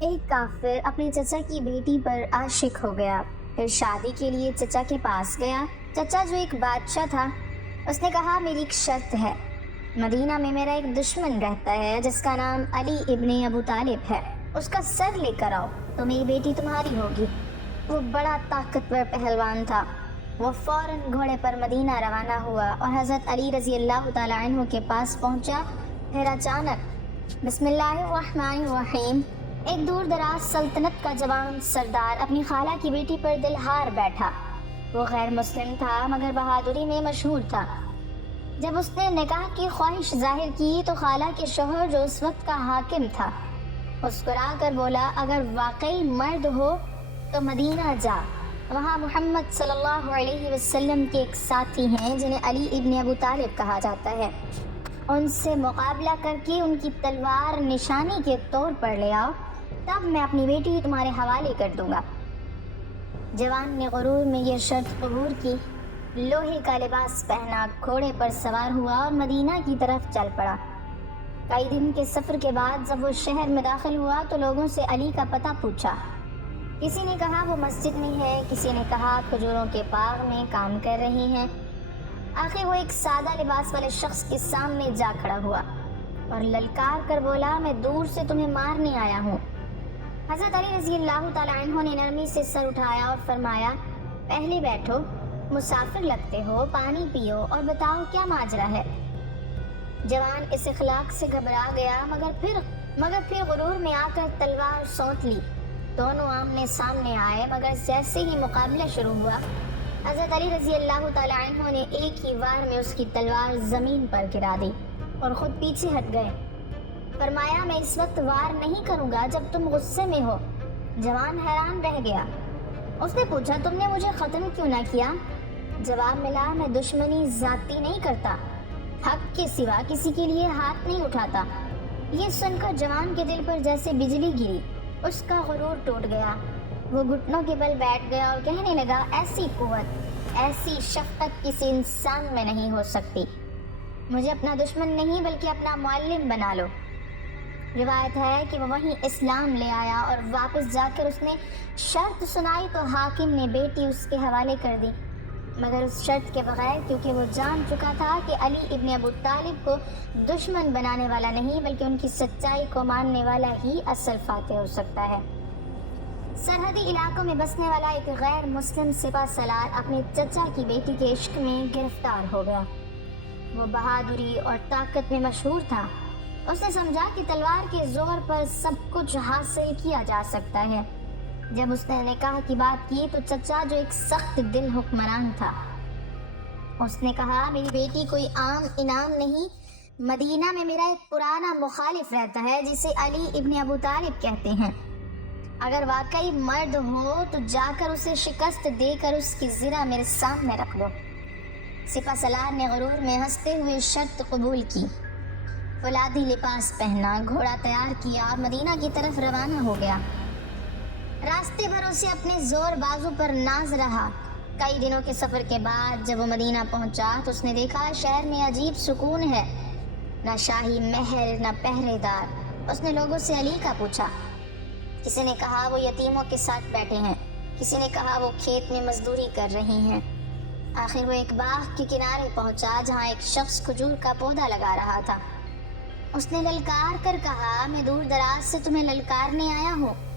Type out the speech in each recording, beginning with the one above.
ایک کافر اپنے چچا کی بیٹی پر عاشق ہو گیا، پھر شادی کے لیے چچا کے پاس گیا۔ چچا جو ایک بادشاہ تھا، اس نے کہا میری ایک شرط ہے، مدینہ میں میرا ایک دشمن رہتا ہے جس کا نام علی ابن ابو طالب ہے، اس کا سر لے کر آؤ تو میری بیٹی تمہاری ہوگی۔ وہ بڑا طاقتور پہلوان تھا، وہ فوراً گھوڑے پر مدینہ روانہ ہوا اور حضرت علی رضی اللہ تعالیٰ عنہ کے پاس پہنچا۔ پھر اچانک بسم اللہ الرحمن الرحیم ایک دور دراز سلطنت کا جوان سردار اپنی خالہ کی بیٹی پر دلہار بیٹھا۔ وہ غیر مسلم تھا مگر بہادری میں مشہور تھا۔ جب اس نے نکاح کی خواہش ظاہر کی تو خالہ کے شوہر جو اس وقت کا حاکم تھا مسکرا کر بولا، اگر واقعی مرد ہو تو مدینہ جا، وہاں محمد صلی اللہ علیہ وسلم کے ایک ساتھی ہیں جنہیں علی ابن ابو طالب کہا جاتا ہے، ان سے مقابلہ کر کے ان کی تلوار نشانی کے طور پر لے آؤ، تب میں اپنی بیٹی تمہارے حوالے کر دوں گا۔ جوان نے غرور میں یہ شرط قبول کی، لوہے کا لباس پہنا، گھوڑے پر سوار ہوا اور مدینہ کی طرف چل پڑا۔ کئی دن کے سفر کے بعد جب وہ شہر میں داخل ہوا تو لوگوں سے علی کا پتہ پوچھا۔ کسی نے کہا وہ مسجد میں ہے، کسی نے کہا کھجوروں کے باغ میں کام کر رہی ہیں۔ آخر وہ ایک سادہ لباس والے شخص کے سامنے جا کھڑا ہوا اور للکار کر بولا، میں دور سے تمہیں مارنے آیا ہوں۔ حضرت علی رضی اللہ تعالیٰ عنہ نے نرمی سے سر اٹھایا اور فرمایا، پہلے بیٹھو، مسافر لگتے ہو، پانی پیو اور بتاؤ کیا ماجرا ہے۔ جوان اس اخلاق سے گھبرا گیا مگر پھر غرور میں آ کر تلوار سونت لی۔ دونوں آمنے سامنے آئے مگر جیسے ہی مقابلہ شروع ہوا حضرت علی رضی اللہ تعالیٰ عنہ نے ایک ہی وار میں اس کی تلوار زمین پر گرا دی اور خود پیچھے ہٹ گئے۔ فرمایا، میں اس وقت وار نہیں کروں گا جب تم غصے میں ہو۔ جوان حیران رہ گیا۔ اس نے پوچھا، تم نے مجھے ختم کیوں نہ کیا؟ جواب ملا، میں دشمنی ذاتی نہیں کرتا، حق کے سوا کسی کے لیے ہاتھ نہیں اٹھاتا۔ یہ سن کر جوان کے دل پر جیسے بجلی گری، اس کا غرور ٹوٹ گیا۔ وہ گھٹنوں کے بل بیٹھ گیا اور کہنے لگا، ایسی قوت، ایسی شفقت کسی انسان میں نہیں ہو سکتی۔ مجھے اپنا دشمن نہیں بلکہ اپنا معلم بنا لو۔ روایت ہے کہ وہ وہیں اسلام لے آیا اور واپس جا کر اس نے شرط سنائی تو حاکم نے بیٹی اس کے حوالے کر دی، مگر اس شرط کے بغیر، کیونکہ وہ جان چکا تھا کہ علی ابن ابو طالب کو دشمن بنانے والا نہیں بلکہ ان کی سچائی کو ماننے والا ہی اصل فاتح ہو سکتا ہے۔ سرحدی علاقوں میں بسنے والا ایک غیر مسلم سپہ سالار اپنے چچا کی بیٹی کے عشق میں گرفتار ہو گیا۔ وہ بہادری اور طاقت میں مشہور تھا۔ اس نے سمجھا کہ تلوار کے زور پر سب کچھ حاصل کیا جا سکتا ہے۔ جب اس نے نکاح کی بات کی تو چچا جو ایک سخت دل حکمران تھا، اس نے کہا، میری بیٹی کوئی عام انعام نہیں، مدینہ میں میرا ایک پرانا مخالف رہتا ہے جسے علی ابن ابو طالب کہتے ہیں، اگر واقعی مرد ہو تو جا کر اسے شکست دے کر اس کی زرہ میرے سامنے رکھ دو۔ سپہ سالار نے غرور میں ہنستے ہوئے شرط قبول کی، فولادی لباس پہنا، گھوڑا تیار کیا اور مدینہ کی طرف روانہ ہو گیا۔ راستے بھر اسے اپنے زور بازو پر ناز رہا۔ کئی دنوں کے سفر کے بعد جب وہ مدینہ پہنچا تو اس نے دیکھا شہر میں عجیب سکون ہے، نہ شاہی محل نہ پہرے دار۔ اس نے لوگوں سے علی کا پوچھا۔ کسی نے کہا وہ یتیموں کے ساتھ بیٹھے ہیں، کسی نے کہا وہ کھیت میں مزدوری کر رہی ہیں۔ آخر وہ ایک باغ کے کنارے پہنچا جہاں ایک شخص کھجور کا پودا لگا رہا تھا۔ اس نے للکار کر کہا، میں دور دراز سے تمہیں للکارنے آیا ہوں۔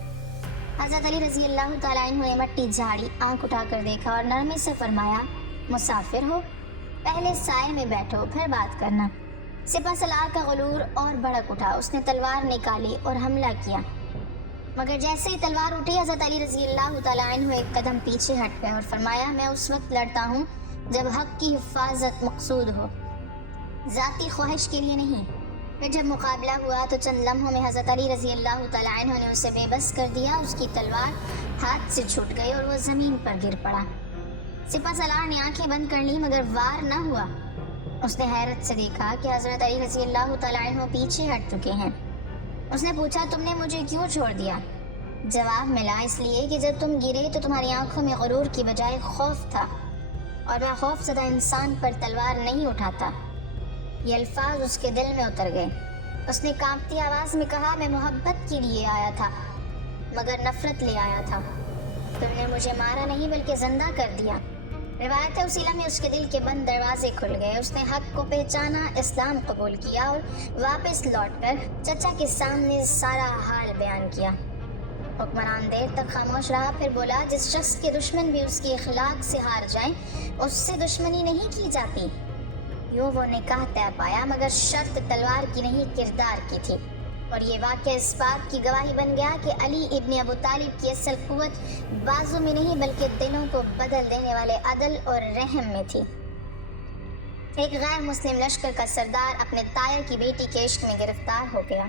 حضرت علی رضی اللہ تعالیٰ عنہ نے مٹی جھاڑی، آنکھ اٹھا کر دیکھا اور نرمی سے فرمایا، مسافر ہو، پہلے سائے میں بیٹھو پھر بات کرنا۔ سپہ سالار کا غرور اور بھڑک اٹھا۔ اس نے تلوار نکالی اور حملہ کیا، مگر جیسے ہی تلوار اٹھی حضرت علی رضی اللہ تعالیٰ عنہ ایک قدم پیچھے ہٹ گئے اور فرمایا، میں اس وقت لڑتا ہوں جب حق کی حفاظت مقصود ہو، ذاتی خواہش کے لیے نہیں۔ پھر جب مقابلہ ہوا تو چند لمحوں میں حضرت علی رضی اللہ تعالیٰ عنہ نے اسے بے بس کر دیا، اس کی تلوار ہاتھ سے چھوٹ گئی اور وہ زمین پر گر پڑا۔ سپہ سالار نے آنکھیں بند کر لی مگر وار نہ ہوا۔ اس نے حیرت سے دیکھا کہ حضرت علی رضی اللہ تعالیٰ عنہ پیچھے ہٹ چکے ہیں۔ اس نے پوچھا، تم نے مجھے کیوں چھوڑ دیا؟ جواب ملا، اس لیے کہ جب تم گرے تو تمہاری آنکھوں میں غرور کی بجائے خوف تھا، اور میں خوف زدہ انسان پر تلوار نہیں اٹھاتا۔ یہ الفاظ اس کے دل میں اتر گئے۔ اس نے کانپتی آواز میں کہا، میں محبت کے لیے آیا تھا، مگر نفرت لے آیا تھا۔ تم نے مجھے مارا نہیں بلکہ زندہ کر دیا۔ روایت ہے اسی لمحے اس کے دل کے بند دروازے کھل گئے، اس نے حق کو پہچانا، اسلام قبول کیا اور واپس لوٹ کر چچا کے سامنے سارا حال بیان کیا۔ حکمران دیر تک خاموش رہا، پھر بولا، جس شخص کے دشمن بھی اس کی اخلاق سے ہار جائیں اس سے دشمنی نہیں کی جاتی۔ یوں وہ نکاح طے پایا، مگر شرط تلوار کی نہیں کردار کی تھی، اور یہ واقعہ اس بات کی گواہی بن گیا کہ علی ابن ابو طالب کی اصل قوت بازو میں نہیں بلکہ دلوں کو بدل دینے والے عدل اور رحم میں تھی۔ ایک غیر مسلم لشکر کا سردار اپنے طائر کی بیٹی کے عشق میں گرفتار ہو گیا۔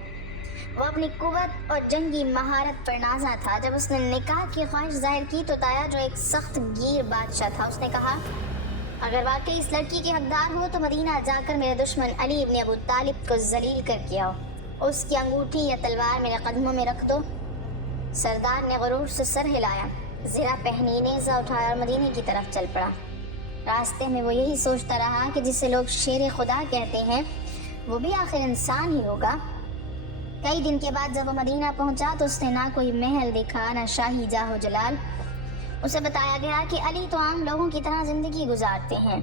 وہ اپنی قوت اور جنگی مہارت پر نازا تھا۔ جب اس نے نکاح کی خواہش ظاہر کی تو تایا، جو ایک سخت گیر بادشاہ تھا، اس نے کہا، اگر واقعی اس لڑکی کے حقدار ہو تو مدینہ جا کر میرے دشمن علی ابن ابو طالب کو ذلیل کر کے آؤ، اس کی انگوٹھی یا تلوار میرے قدموں میں رکھ دو۔ سردار نے غرور سے سر ہلایا، زرہ پہنی، نیزہ اٹھایا اور مدینے کی طرف چل پڑا۔ راستے میں وہ یہی سوچتا رہا کہ جسے لوگ شیر خدا کہتے ہیں وہ بھی آخر انسان ہی ہوگا۔ کئی دن کے بعد جب وہ مدینہ پہنچا تو اس نے نہ کوئی محل دیکھا، نہ شاہی جاہ و جلال۔ اسے بتایا گیا کہ علی تو عام لوگوں کی طرح زندگی گزارتے ہیں۔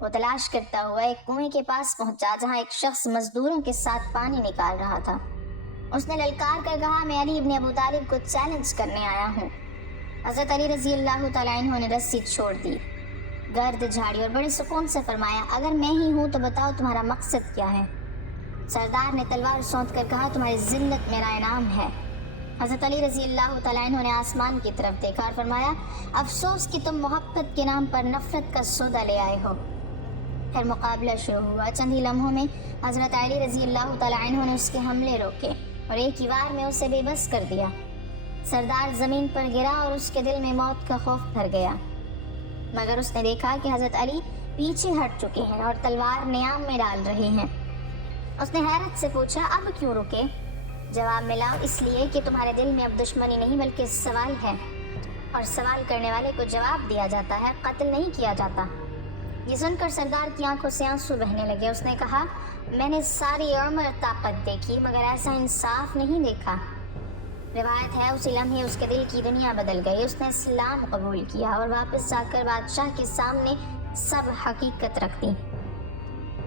وہ تلاش کرتا ہوا ایک کنویں کے پاس پہنچا جہاں ایک شخص مزدوروں کے ساتھ پانی نکال رہا تھا۔ اس نے للکار کر کہا، میں علی ابن ابو طالب کو چیلنج کرنے آیا ہوں۔ حضرت علی رضی اللہ تعالیٰ عنہ نے رسی چھوڑ دی، گرد جھاڑی اور بڑے سکون سے فرمایا، اگر میں ہی ہوں تو بتاؤ تمہارا مقصد کیا ہے؟ سردار نے تلوار سونت کر کہا، تمہاری ذلت میرا انعام ہے۔ حضرت علی رضی اللہ تعالیٰ عنہ نے آسمان کی طرف دیکھا اور فرمایا، افسوس کہ تم محبت کے نام پر نفرت کا سودا لے آئے ہو۔ پھر مقابلہ شروع ہوا۔ چند ہی لمحوں میں حضرت علی رضی اللہ تعالیٰ عنہ نے اس کے حملے روکے اور ایک ہی وار میں اسے بے بس کر دیا۔ سردار زمین پر گرا اور اس کے دل میں موت کا خوف بھر گیا، مگر اس نے دیکھا کہ حضرت علی پیچھے ہٹ چکے ہیں اور تلوار نیام میں ڈال رہے ہیں۔ اس نے حیرت سے پوچھا، اب کیوں رکے؟ جواب ملا، اس لیے کہ تمہارے دل میں اب دشمنی نہیں بلکہ سوال ہے، اور سوال کرنے والے کو جواب دیا جاتا ہے، قتل نہیں کیا جاتا۔ یہ سن کر سردار کی آنکھوں سے آنسو بہنے لگے۔ اس نے کہا، میں نے ساری عمر طاقت دیکھی مگر ایسا انصاف نہیں دیکھا۔ روایت ہے اسی لمحے اس کے دل کی دنیا بدل گئی۔ اس نے اسلام قبول کیا اور واپس جا کر بادشاہ کے سامنے سب حقیقت رکھ دی۔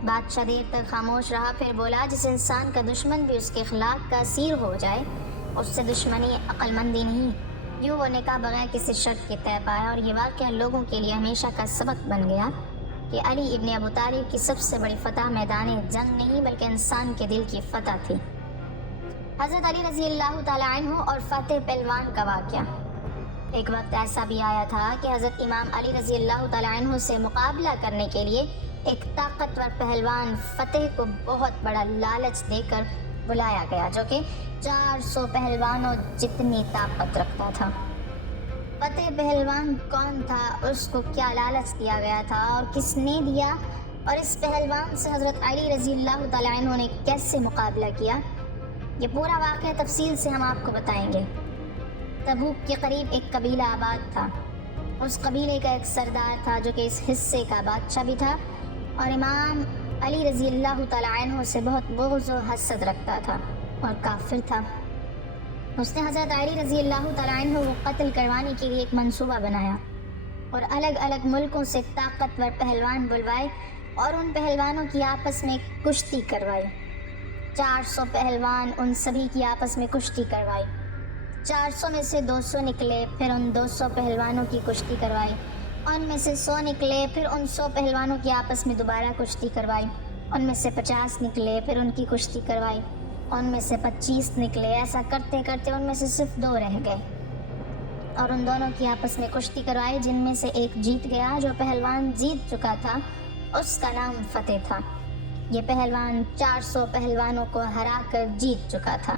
بادشاہ دیر تک خاموش رہا، پھر بولا، جس انسان کا دشمن بھی اس کے اخلاق کا اسیر ہو جائے اس سے دشمنی عقل مندی نہیں۔ یوں وہ نکاح بغیر کسی شرط کے طے پایا، اور یہ واقعہ لوگوں کے لیے ہمیشہ کا سبق بن گیا کہ علی ابن ابو طالب کی سب سے بڑی فتح میدان جنگ نہیں بلکہ انسان کے دل کی فتح تھی۔ حضرت علی رضی اللہ تعالیٰ عنہ اور فتح پہلوان کا واقعہ۔ ایک وقت ایسا بھی آیا تھا کہ حضرت امام علی رضی اللہ تعالیٰ عنہ سے مقابلہ کرنے کے لیے ایک طاقتور پہلوان فتح کو بہت بڑا لالچ دے کر بلایا گیا، جو کہ 400 پہلوانوں جتنی طاقت رکھتا تھا۔ فتح پہلوان کون تھا، اس کو کیا لالچ دیا گیا تھا اور کس نے دیا، اور اس پہلوان سے حضرت علی رضی اللہ تعالیٰ عنہ نے کیسے مقابلہ کیا، یہ پورا واقعہ تفصیل سے ہم آپ کو بتائیں گے۔ تبوک کے قریب ایک قبیلہ آباد تھا۔ اس قبیلے کا ایک سردار تھا جو کہ اس حصے کا بادشاہ بھی تھا اور امام علی رضی اللہ تعالیٰ عنہ سے بہت بغض و حسد رکھتا تھا اور کافر تھا۔ اس نے حضرت علی رضی اللہ تعالیٰ عنہ کو قتل کروانے کے لیے ایک منصوبہ بنایا اور الگ الگ ملکوں سے طاقتور پہلوان بلوائے اور ان پہلوانوں کی آپس میں کشتی کروائی۔ 400 پہلوان ان سبھی کی آپس میں کشتی کروائی۔ 400 میں سے 200 نکلے، پھر ان 200 پہلوانوں کی کشتی کروائی۔ ان میں سے 100 نکلے، پھر ان 100 پہلوانوں کی آپس میں دوبارہ کشتی کروائی۔ ان میں سے 50 نکلے، پھر ان کی کشتی کروائی۔ ان میں سے 25 نکلے۔ ایسا کرتے کرتے ان میں سے صرف 2 رہ گئے اور ان دونوں کی آپس میں کشتی کروائی، جن میں سے ایک جیت گیا۔ جو پہلوان جیت چکا تھا اس کا نام فتح تھا۔ یہ پہلوان 400 پہلوانوں کو ہرا کر جیت چکا تھا۔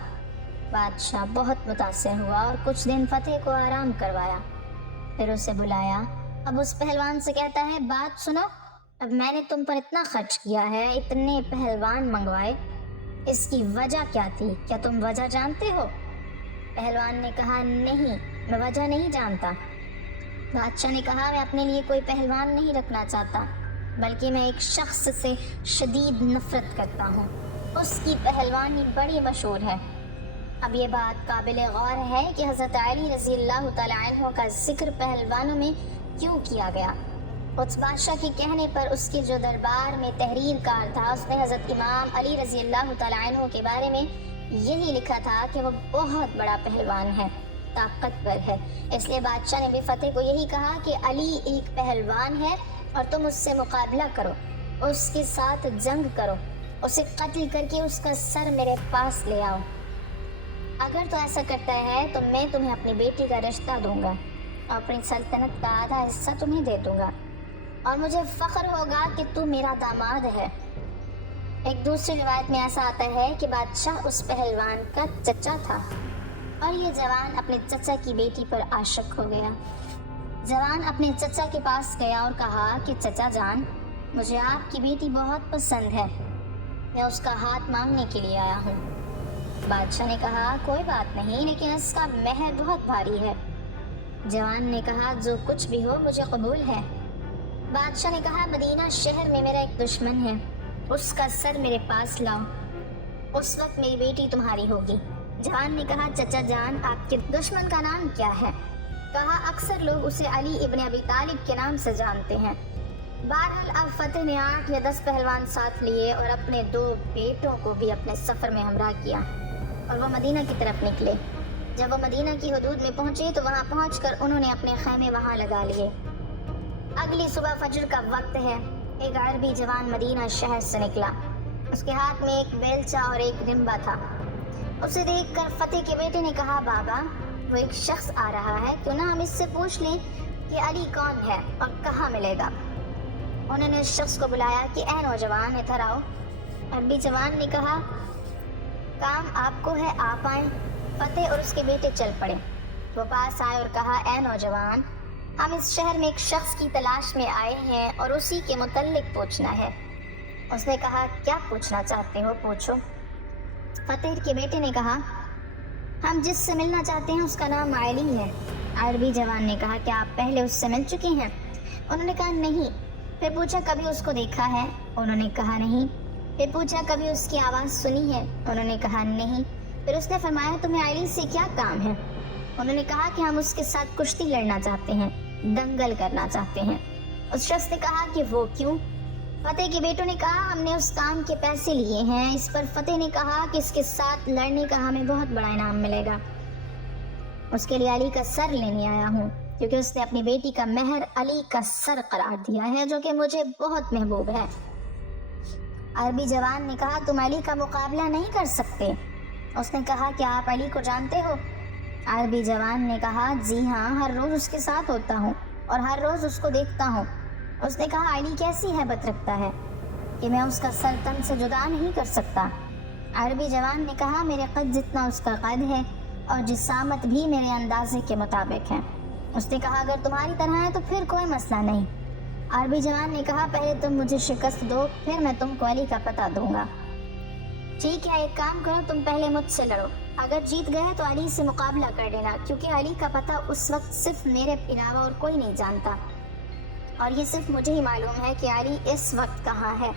بادشاہ بہت متاثر ہوا اور کچھ دن فتح کو آرام کروایا، پھر اسے بلایا۔ اب اس پہلوان سے کہتا ہے، بات سنو، اب میں نے تم پر اتنا خرچ کیا ہے، اتنے پہلوان منگوائے، اس کی وجہ کیا تھی؟ کیا تم وجہ جانتے ہو؟ پہلوان نے کہا، نہیں، میں وجہ نہیں جانتا۔ بادشاہ نے کہا، میں اپنے لیے کوئی پہلوان نہیں رکھنا چاہتا، بلکہ میں ایک شخص سے شدید نفرت کرتا ہوں، اس کی پہلوانی بڑی مشہور ہے۔ اب یہ بات قابل غور ہے کہ حضرت علی رضی اللہ تعالیٰ عنہ کا ذکر پہلوانوں میں کیوں کیا گیا۔ قدس بادشاہ کے کہنے پر اس کے جو دربار میں تحریر کار تھا، اس نے حضرت امام علی رضی اللہ تعالیٰ عنہ کے بارے میں یہی لکھا تھا کہ وہ بہت بڑا پہلوان ہے، طاقتور ہے۔ اس لیے بادشاہ نے بے فتح کو یہی کہا کہ علی ایک پہلوان ہے اور تم اس سے مقابلہ کرو، اس کے ساتھ جنگ کرو، اسے قتل کر کے اس کا سر میرے پاس لے آؤ۔ اگر تو ایسا کرتا ہے تو میں تمہیں اپنی بیٹی کا رشتہ دوں گا اور اپنی سلطنت کا آدھا حصہ تمہیں دے دوں گا، اور مجھے فخر ہوگا کہ تو میرا داماد ہے۔ ایک دوسری روایت میں ایسا آتا ہے کہ بادشاہ اس پہلوان کا چچا تھا اور یہ جوان اپنے چچا کی بیٹی پر عاشق ہو گیا۔ جوان اپنے چچا کے پاس گیا اور کہا کہ چچا جان، مجھے آپ کی بیٹی بہت پسند ہے، میں اس کا ہاتھ مانگنے کے لیے آیا ہوں۔ بادشاہ نے کہا کوئی بات نہیں، لیکن اس کا مہر بہت بھاری ہے۔ جوان نے کہا جو کچھ بھی ہو مجھے قبول ہے۔ بادشاہ نے کہا مدینہ شہر میں میرا ایک دشمن ہے، اس کا سر میرے پاس لاؤ، اس وقت میری بیٹی تمہاری ہوگی۔ جوان نے کہا چچا جان، آپ کے دشمن کا نام کیا ہے؟ کہا اکثر لوگ اسے علی ابن ابی طالب کے نام سے جانتے ہیں۔ بہرحال اب فتح نے 8 یا 10 پہلوان ساتھ لیے اور اپنے 2 بیٹوں کو بھی اپنے سفر میں ہمراہ کیا اور وہ مدینہ کی طرف نکلے۔ جب وہ مدینہ کی حدود میں پہنچے تو وہاں پہنچ کر انہوں نے اپنے خیمے وہاں لگا لیے۔ اگلی صبح فجر کا وقت ہے، ایک عربی جوان مدینہ شہر سے نکلا۔ اس کے ہاتھ میں ایک بیلچہ اور ایک رمبا تھا۔ اسے دیکھ کر فتح کے بیٹے نے کہا بابا، وہ ایک شخص آ رہا ہے، کیوں نہ ہم اس سے پوچھ لیں کہ علی کون ہے اور کہاں ملے گا۔ انہوں نے اس شخص کو بلایا کہ اے نوجوان ادھر آؤ۔ عربی جوان نے کہا کام آپ کو ہے، آپ آئیں۔ فتح اور اس کے بیٹے چل پڑے۔ وہ پاس آئے اور کہا اے نوجوان، ہم اس شہر میں ایک شخص کی تلاش میں آئے ہیں اور اسی کے متعلق پوچھنا ہے۔ اس نے کہا کیا پوچھنا چاہتے ہو، پوچھو۔ فتح کے بیٹے نے کہا ہم جس سے ملنا چاہتے ہیں اس کا نام علی ہے۔ عربی جوان نے کہا کیا آپ پہلے اس سے مل چکے ہیں؟ انہوں نے کہا نہیں۔ پھر پوچھا کبھی اس کو دیکھا ہے؟ انہوں نے کہا نہیں۔ پھر پوچھا کبھی اس کی آواز سنی ہے؟ انہوں نے کہا نہیں۔ پھر اس نے فرمایا تمہیں علی سے کیا کام ہے؟ انہوں نے کہا کہ ہم اس کے ساتھ کشتی لڑنا چاہتے ہیں، دنگل کرنا چاہتے ہیں۔ اس شخص نے کہا کہ وہ کیوں؟ فتح کے بیٹوں نے کہا ہم نے اس کام کے پیسے لیے ہیں۔ اس پر فتح نے کہا کہ اس کے ساتھ لڑنے کا ہمیں بہت بڑا انعام ملے گا۔ اس کے لیے علی کا سر لینے آیا ہوں، کیونکہ اس نے اپنی بیٹی کا مہر علی کا سر قرار دیا ہے، جو کہ مجھے بہت محبوب ہے۔ عربی جوان نے کہا تم علی کا مقابلہ نہیں کر سکتے۔ اس نے کہا کیا آپ علی کو جانتے ہو؟ عربی جوان نے کہا جی ہاں، ہر روز اس کے ساتھ ہوتا ہوں اور ہر روز اس کو دیکھتا ہوں۔ اس نے کہا علی کیسی ہیبت رکھتا ہے کہ میں اس کا سر تن سے جدا نہیں کر سکتا۔ عربی جوان نے کہا میرے قد جتنا اس کا قد ہے اور جسامت بھی میرے اندازے کے مطابق ہے۔ اس نے کہا اگر تمہاری طرح ہے تو پھر کوئی مسئلہ نہیں۔ عربی جوان نے کہا پہلے تم مجھے شکست دو، پھر میں تم کو علی کا پتہ دوں گا۔ ٹھیک ہے، ایک کام کرو، تم پہلے مجھ سے لڑو، اگر جیت گئے تو علی سے مقابلہ کر لینا، کیونکہ علی کا پتہ اس وقت صرف میرے علاوہ اور کوئی نہیں جانتا، اور یہ صرف مجھے ہی معلوم ہے کہ علی اس وقت کہاں ہے۔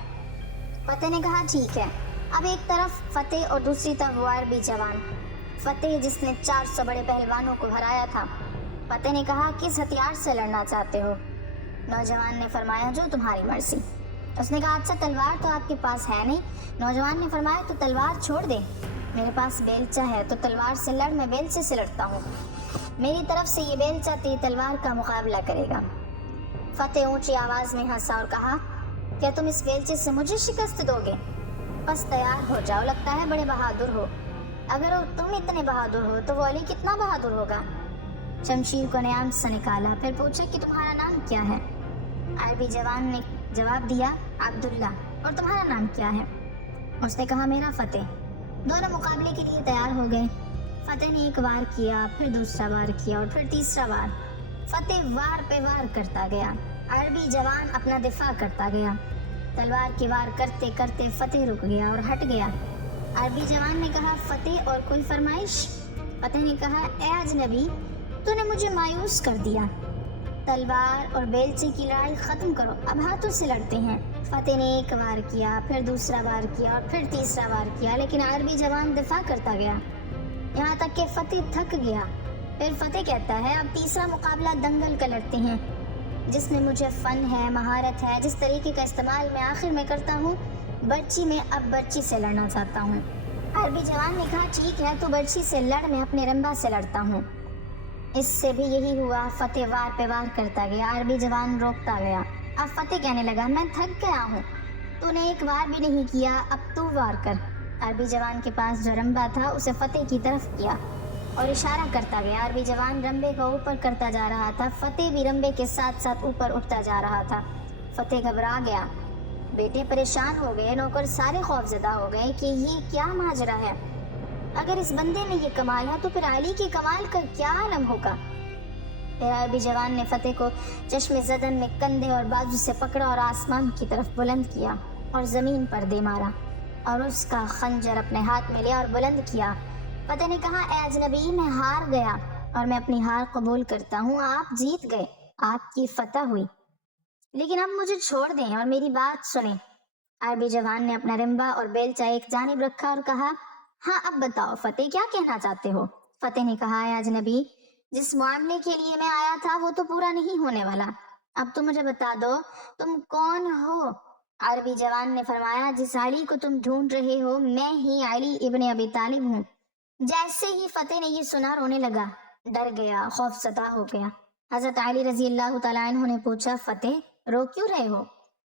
فتح نے کہا ٹھیک ہے۔ اب ایک طرف فتح اور دوسری طرف وہ عربی جوان۔ فتح جس نے 400 بڑے پہلوانوں کو ہرایا تھا۔ فتح نے کہا کس ہتھیار سے لڑنا چاہتے ہو؟ نوجوان نے فرمایا جو تمہاری مرضی۔ اس نے کہا اچھا تلوار تو آپ کے پاس ہے نہیں۔ نوجوان نے فرمایا تو تلوار چھوڑ دے، میرے پاس بیلچہ ہے، تو تلوار سے لڑ، میں بیلچے سے لڑتا ہوں، میری طرف سے یہ بیلچہ تیری تلوار کا مقابلہ کرے گا۔ فتح اونچی آواز میں ہنسا اور کہا کیا تم اس بیلچے سے مجھے شکست دو گے؟ بس تیار ہو جاؤ، لگتا ہے بڑے بہادر ہو۔ اگر تم اتنے بہادر ہو تو وہ علی کتنا بہادر ہوگا۔ شمشیر کو نیام سے نکالا، پھر پوچھا کہ تمہارا نام کیا ہے؟ عربی جوان نے جواب دیا عبداللہ، اور تمہارا نام کیا ہے؟ اس نے کہا میرا فتح۔ دونوں مقابلے کے لیے تیار ہو گئے۔ فتح نے ایک وار کیا، پھر دوسرا وار کیا اور پھر تیسرا وار۔ فتح وار پہ وار کرتا گیا، عربی جوان اپنا دفاع کرتا گیا۔ تلوار کی وار کرتے کرتے فتح رک گیا اور ہٹ گیا۔ عربی جوان نے کہا فتح اور کوئی فرمائش؟ فتح نے کہا اے اجنبی، تو نے مجھے مایوس کر دیا، تلوار اور بیلچے کی لڑائی ختم کرو، اب ہاتھوں سے لڑتے ہیں۔ فتح نے ایک وار کیا، پھر دوسرا وار کیا اور پھر تیسرا وار کیا، لیکن عربی جوان دفاع کرتا گیا۔ یہاں تک کہ فتح تھک گیا۔ پھر فتح کہتا ہے اب تیسرا مقابلہ دنگل کا لڑتے ہیں، جس میں مجھے فن ہے، مہارت ہے، جس طریقے کا استعمال میں آخر میں کرتا ہوں، برچی میں اب برچی سے لڑنا چاہتا ہوں۔ عربی جوان نے کہا ٹھیک ہے تو برچی سے لڑ، میں اپنے رمبا سے لڑتا ہوں۔ اس سے بھی یہی ہوا، فتح وار پہ وار کرتا گیا، عربی جوان روکتا گیا۔ اب فتح کہنے لگا میں تھک گیا ہوں، تو نے ایک وار بھی نہیں کیا، اب تو وار کر۔ عربی جوان کے پاس جو رمبا تھا اسے فتح کی طرف کیا اور اشارہ کرتا گیا۔ عربی جوان رمبے کو اوپر کرتا جا رہا تھا، فتح بھی رمبے کے ساتھ ساتھ اوپر اٹھتا جا رہا تھا۔ فتح گھبرا گیا، بیٹے پریشان ہو گئے، نوکر سارے خوف زدہ ہو گئے کہ یہ کیا ماجرا ہے، اگر اس بندے میں یہ کمال ہے تو پھر علی کے کمال کا کیا عالم ہوگا۔ پھر عربی جوان نے فتح کو چشم زدن میں کندھے اور بازو سے پکڑا اور آسمان کی طرف بلند کیا اور زمین پر دے مارا اور اس کا خنجر اپنے ہاتھ میں لیا اور بلند کیا۔ فتح نے کہا اے اجنبی، میں ہار گیا اور میں اپنی ہار قبول کرتا ہوں، آپ جیت گئے، آپ کی فتح ہوئی، لیکن اب مجھے چھوڑ دیں اور میری بات سنیں۔ عربی جوان نے اپنا رمبا اور بیلچہ ایک جانب رکھا اور کہا ہاں اب بتاؤ فتح کیا کہنا چاہتے ہو۔ فتح نے کہا اے اجنبی، جس معاملے کے لیے میں آیا تھا وہ تو پورا نہیں ہونے والا، اب تو مجھے بتا دو تم کون ہو۔ عربی جوان نے فرمایا جس علی کو تم ڈھونڈ رہے ہو میں ہی علی ابن ابی طالب ہوں۔ جیسے ہی فتح نے یہ سنا رونے لگا، ڈر گیا، خوف زدہ ہو گیا۔ حضرت علی رضی اللہ تعالیٰ عنہ نے پوچھا فتح رو کیوں رہے ہو؟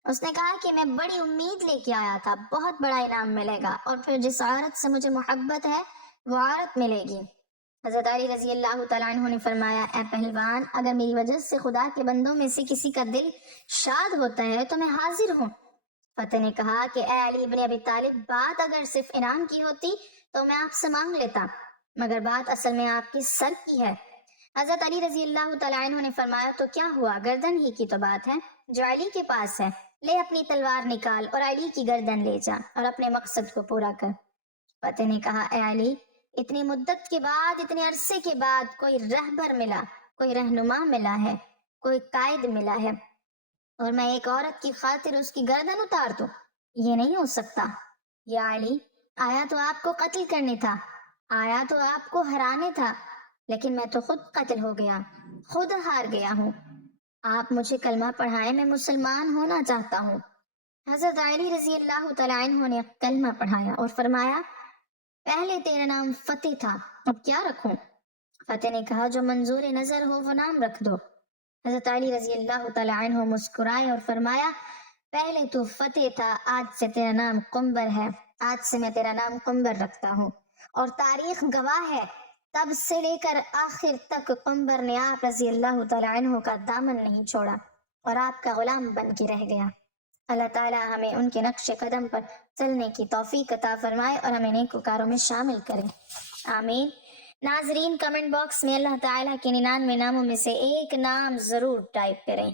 اس نے کہا کہ میں بڑی امید لے کے آیا تھا، بہت بڑا انعام ملے گا اور پھر جس عورت سے مجھے محبت ہے وہ عورت ملے گی۔ حضرت علی رضی اللہ تعالیٰ عنہ نے فرمایا اے پہلوان، اگر میری وجہ سے خدا کے بندوں میں سے کسی کا دل شاد ہوتا ہے تو میں حاضر ہوں۔ فتح نے کہا کہ اے علی ابن ابی طالب، بات اگر صرف انعام کی ہوتی تو میں آپ سے مانگ لیتا، مگر بات اصل میں آپ کی سر کی ہے۔ حضرت علی رضی اللہ تعالیٰ عنہ نے فرمایا تو کیا ہوا، گردن ہی کی تو بات ہے جو علی کے پاس ہے، لے اپنی تلوار نکال اور علی کی گردن لے جا اور اپنے مقصد کو پورا کر۔ فتح نے کہا اے علی، اتنی مدت کے بعد، اتنے عرصے کے بعد کوئی رہبر ملا، کوئی رہنما ملا ہے، کوئی قائد ملا ہے، اور میں ایک عورت کی خاطر اس کی گردن اتار دوں، یہ نہیں ہو سکتا۔ یا علی، آیا تو آپ کو قتل کرنے تھا، آیا تو آپ کو ہرانے تھا، لیکن میں تو خود قتل ہو گیا، خود ہار گیا ہوں، آپ مجھے کلمہ پڑھائیں، میں مسلمان ہونا چاہتا ہوں۔ حضرت علی رضی اللہ تعالیٰ عنہ نے کلمہ پڑھایا اور فرمایا پہلے تیرا نام فتح تھا، اب کیا رکھوں؟ فتح نے کہا جو منظور نظر ہو وہ نام رکھ دو۔ حضرت علی رضی اللہ تعالیٰ عنہ مسکرائے اور فرمایا پہلے تو فتح تھا، آج سے تیرا نام قنبر ہے، آج سے میں تیرا نام قنبر رکھتا ہوں، اور تاریخ گواہ ہے تب سے لے کر آخر تک قنبر نے آپ رضی اللہ تعالیٰ عنہ کا دامن نہیں چھوڑا اور آپ کا غلام بن کے رہ گیا۔ اللہ تعالیٰ ہمیں ان کے نقش قدم پر چلنے کی توفیق عطا فرمائے اور ہمیں نیکوکاروں میں شامل کرے، آمین۔ ناظرین کمنٹ باکس میں اللہ تعالیٰ کے 99 ناموں میں سے ایک نام ضرور ٹائپ کریں۔